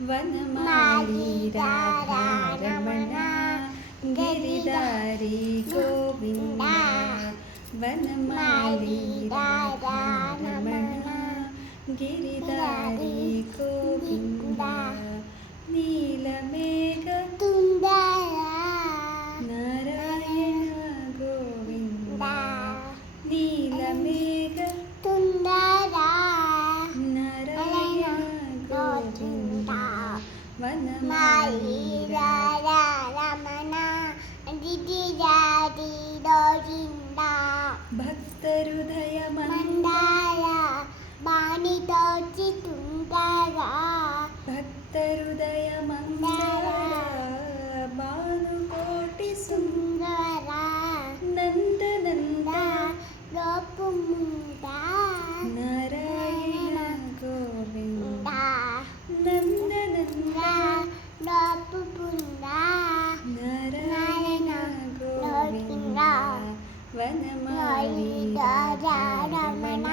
ವನಮಾಲಿ ರಾಧಾ ರಮಣ ಗಿರಿಧಾರಿ ಗೋವಿಂದ ವನಮಾಲಿ ರಾಧಾ ರಮಣ ಗಿರಿಧಾರಿ ಗೋವಿಂದ ನೀಲಮೇಘ ತುಂದರ ನಾರಾಯಣ ಗೋವಿಂದ ನೀಲಮೇಘ ತುಂದರ ನಾರಾಯಣ ಗೋವಿಂದ ವನಮಾಲಿ ರಾಧಾ ರಮಣ ಗಿರಿಧಾರಿ ಗೋವಿಂದ ಭಕ್ತಹೃದಯ ಮಂದಾರ ಬಾಣಿ ತೋಚಿ ತುಂದರ ಭಕ್ತಹೃದಯ ಮಂದಾರ ಭಾನುಕೋಟಿ ಸುಂದರ ನಂದನಂದ ರೋಪು ಮುಂದ ನಾರಾಯಣ ಗೋವಿಂದ ನಂದನಂದ ರೋಪು ಮುಂದ ನಾರಾಯಣ ಗೋವಿಂದ ವನಮಾಲಿ ರಾಧಾ ರಮಣ